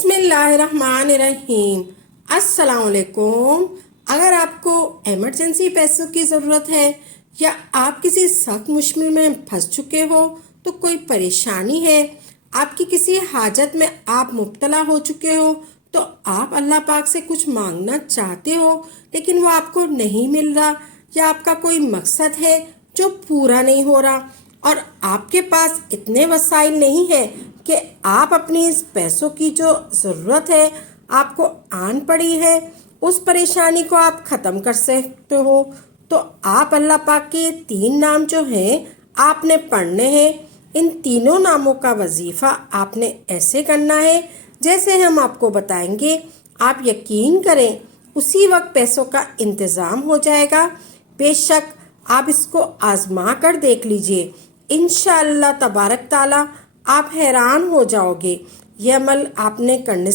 बिस्मिल्लाहिर्रहमानिर्रहीम। अस्सलाम वालेकुम। अगर आपको एमरजेंसी पैसों की ज़रूरत है या आप किसी सख्त मुश्किल में फंस चुके हो, तो कोई परेशानी है, आपकी किसी हाजत में आप मुब्तला हो चुके हो, तो आप अल्लाह पाक से कुछ मांगना चाहते हो लेकिन वो आपको नहीं मिल रहा, या आपका कोई मकसद है जो पूरा नहीं हो रहा और आपके पास इतने वसाइल नहीं है कि आप अपनी इस पैसों की जो ज़रूरत है आपको आन पड़ी है, उस परेशानी को आप ख़त्म कर सकते हो, तो आप अल्लाह पाक के 3 नाम जो हैं आपने पढ़ने हैं। इन तीनों नामों का वजीफ़ा आपने ऐसे करना है जैसे हम आपको बताएंगे। आप यकीन करें उसी वक्त पैसों का इंतज़ाम हो जाएगा। बेशक आप इसको आजमा कर देख लीजिए, इंशाअल्लाह तबारक ताला आप हैरान हो जाओगे। यह अमल आपने करने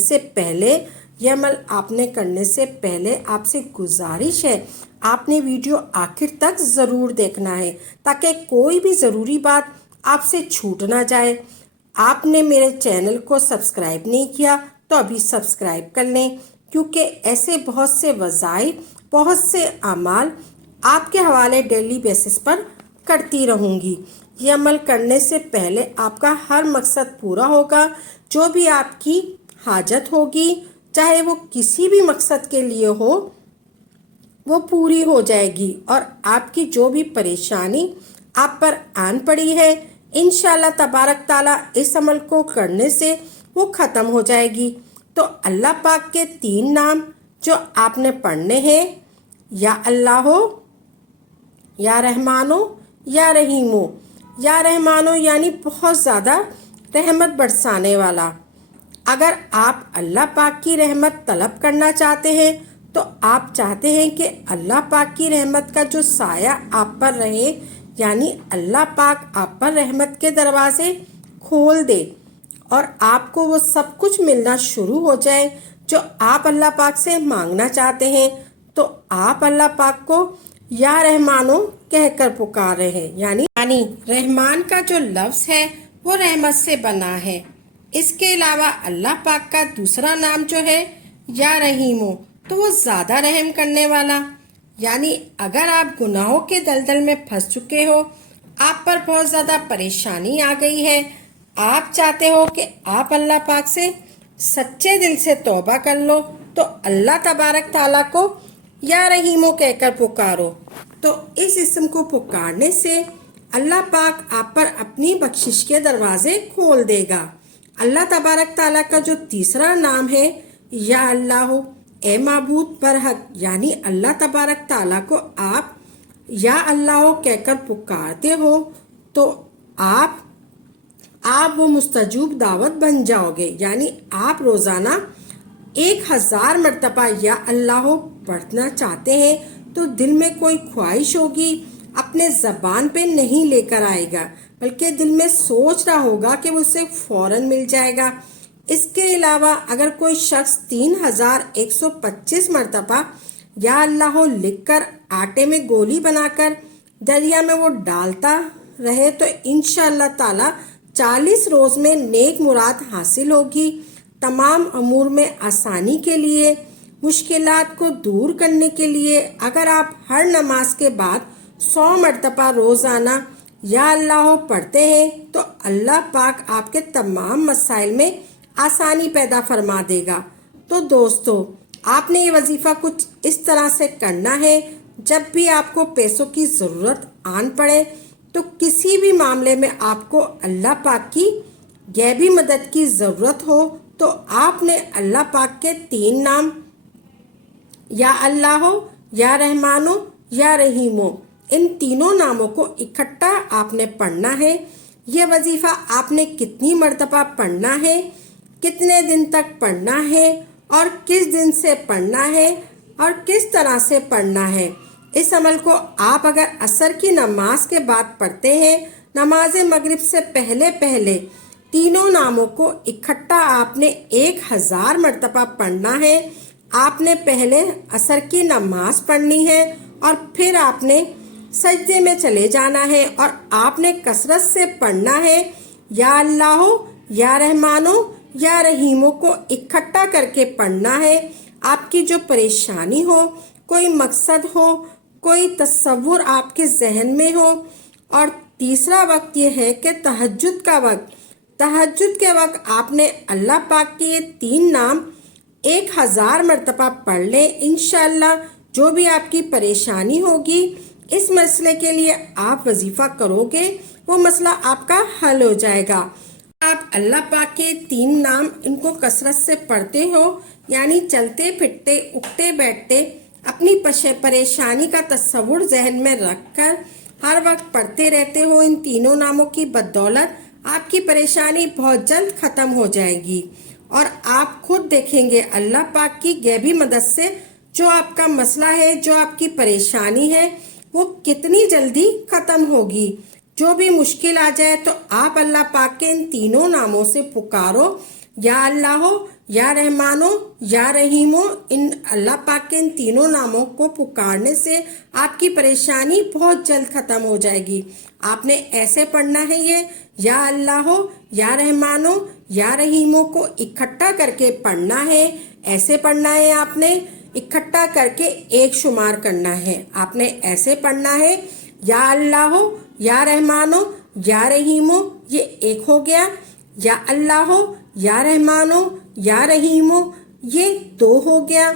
से पहले आपसे गुजारिश है, आपने वीडियो आखिर तक ज़रूर देखना है ताकि कोई भी ज़रूरी बात आपसे छूट ना जाए। आपने मेरे चैनल को सब्सक्राइब नहीं किया तो अभी सब्सक्राइब कर लें, क्योंकि ऐसे बहुत से वज़ाइफ, बहुत से अमाल आपके हवाले डेली बेसिस पर करती रहूँगी। ये अमल करने से पहले आपका हर मकसद पूरा होगा। जो भी आपकी हाजत होगी, चाहे वो किसी भी मकसद के लिए हो, वो पूरी हो जाएगी और आपकी जो भी परेशानी आप पर आन पड़ी है, इंशाल्लाह तबारक ताला इस अमल को करने से वो ख़त्म हो जाएगी। तो अल्लाह पाक के 3 नाम जो आपने पढ़ने हैं, या अल्लाह हो, या रहमानो, या रहीमो। या रहमानो यानी बहुत ज़्यादा रहमत बरसाने वाला। अगर आप अल्लाह पाक की रहमत तलब करना चाहते हैं तो आप चाहते हैं कि अल्लाह पाक की रहमत का जो साया आप पर रहे, यानी अल्लाह पाक आप पर रहमत के दरवाजे खोल दे और आपको वो सब कुछ मिलना शुरू हो जाए जो आप अल्लाह पाक से मांगना चाहते हैं, तो आप अल्लाह पाक को या रहमानो कहकर पुकार रहे हैं। यानी रहमान का जो लफ्ज़ है वो रहमत से बना है। इसके अलावा अल्लाह पाक का दूसरा नाम जो है या रहीमो, तो वो ज़्यादा रहम करने वाला। यानी अगर आप गुनाहों के दलदल में फंस चुके हो, आप पर बहुत ज़्यादा परेशानी आ गई है, आप चाहते हो कि आप अल्लाह पाक से सच्चे दिल से तौबा कर लो, तो अल्लाह तबारक ताला को या रहीमो कहकर पुकारो। तो इस इस्म को पुकारने से अल्लाह पाक आप पर अपनी बख्शिश के दरवाजे खोल देगा। अल्लाह तबारक ताला का जो तीसरा नाम है या अल्लाह, ए माबूद बरहक, यानी अल्लाह तबारक ताला को आप या अल्लाह कहकर पुकारते हो तो आप वो मुस्तजूब दावत बन जाओगे। यानी आप रोज़ाना 1000 मरतबा या अल्लाह पढ़ना चाहते हैं तो दिल में कोई ख्वाहिश होगी, अपने ज़बान पे नहीं लेकर आएगा, बल्कि दिल में सोच रहा होगा कि उसे फ़ौरन मिल जाएगा। इसके अलावा अगर कोई शख्स 3125 मरतबा या अल्लाह लिखकर आटे में गोली बनाकर दरिया में वो डालता रहे तो इंशाअल्लाह ताला 40 रोज़ में नेक मुराद हासिल होगी। तमाम अमूर में आसानी के लिए, मुश्किलात को दूर करने के लिए अगर आप हर नमाज के बाद 100 मरतबा रोज़ाना या अल्लाह पढ़ते हैं तो अल्लाह पाक आपके तमाम मसाइल में आसानी पैदा फरमा देगा। तो दोस्तों, आपने ये वजीफ़ा कुछ इस तरह से करना है, जब भी आपको पैसों की ज़रूरत आन पड़े तो किसी भी मामले में आपको अल्लाह पाक की गैबी मदद की ज़रूरत हो, तो आपने अल्लाह पाक के 3 नाम या अल्लाह, या रहमानो, या रहीमो, इन तीनों नामों को इकट्ठा आपने पढ़ना है। यह वजीफ़ा आपने कितनी मरतबा पढ़ना है, कितने दिन तक पढ़ना है और किस दिन से पढ़ना है और किस तरह से पढ़ना है। इस अमल को आप अगर असर की नमाज के बाद पढ़ते हैं, नमाज मगरिब से पहले पहले तीनों नामों को इकट्ठा आपने 1000 मरतबा पढ़ना है। आपने पहले असर की नमाज पढ़नी है और फिर आपने सजदे में चले जाना है और आपने कसरत से पढ़ना है या अल्लाह, या रहमानो, या रहीमों को इकट्ठा करके पढ़ना है। आपकी जो परेशानी हो, कोई मकसद हो, कोई तस्वुर आपके जहन में हो। और तीसरा वक्त ये है कि तहज्जुद का वक्त। तहज्जुद के वक्त आपने अल्लाह पाक के ये 3 नाम 1000 मरतबा पढ़ लें। इंशाअल्लाह जो भी आपकी परेशानी होगी, इस मसले के लिए आप वजीफा करोगे, वो मसला आपका हल हो जाएगा। आप अल्लाह पाक के 3 नाम इनको कसरत से पढ़ते हो, यानी चलते फिरते उठते बैठते अपनी परेशानी का तस्वुर जहन में रखकर हर वक्त पढ़ते रहते हो, इन तीनों नामों की बदौलत आपकी परेशानी बहुत जल्द ख़त्म हो जाएगी। और आप खुद देखेंगे अल्लाह पाक की गैबी मदद से जो आपका मसला है, जो आपकी परेशानी है, वो कितनी जल्दी ख़त्म होगी। जो भी मुश्किल आ जाए तो आप अल्लाह पाक के इन तीनों नामों से पुकारो, या अल्लाहो, या रहमानो, या रहीमो। इन अल्लाह पाक के इन तीनों नामों को पुकारने से आपकी परेशानी बहुत जल्द ख़त्म हो जाएगी। आपने ऐसे पढ़ना है ये, या अल्लाहो, या रहमानो, या रहीमो को इकट्ठा करके पढ़ना है। ऐसे पढ़ना है, आपने इकट्ठा करके एक शुमार करना है। आपने ऐसे पढ़ना है, या अल्लाहो, या रहमानो, या रहीमो, ये एक हो गया। या अल्लाहो, या रहमानो, या रहीमो, ये 2 हो गया।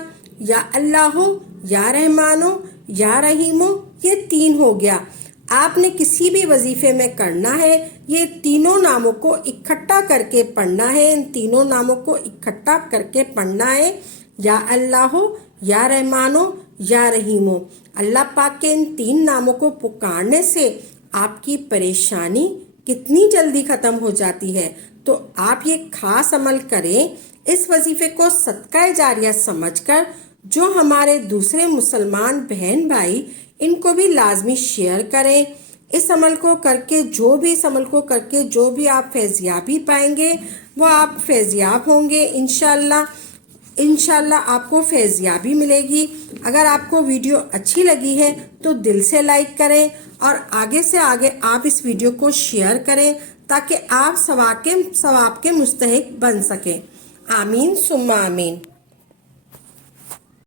या अल्लाहो, या रहमानो, या रहीमो, ये 3 हो गया। आपने किसी भी वजीफे में करना है, ये तीनों नामों को इकट्ठा करके पढ़ना है। इन तीनों नामों को इकट्ठा करके पढ़ना है, या अल्लाहो, या रहमानो, या रहीमो। अल्लाह पाक के इन 3 नामों को पुकारने से आपकी परेशानी कितनी जल्दी ख़त्म हो जाती है। तो आप ये खास अमल करें। इस वजीफे को सदका जारिया समझकर जो हमारे दूसरे मुसलमान बहन भाई, इनको भी लाजमी शेयर करें। इस अमल को करके जो भी आप फैज़याबी पाएंगे, वो आप फैज़याब होंगे इंशाल्लाह आपको फैज़याबी मिलेगी। अगर आपको वीडियो अच्छी लगी है तो दिल से लाइक करें और आगे से आगे आप इस वीडियो को शेयर करें, ताकि आप सवाब के मुस्तहिक बन सकें। आमीन सुम्मा आमीन।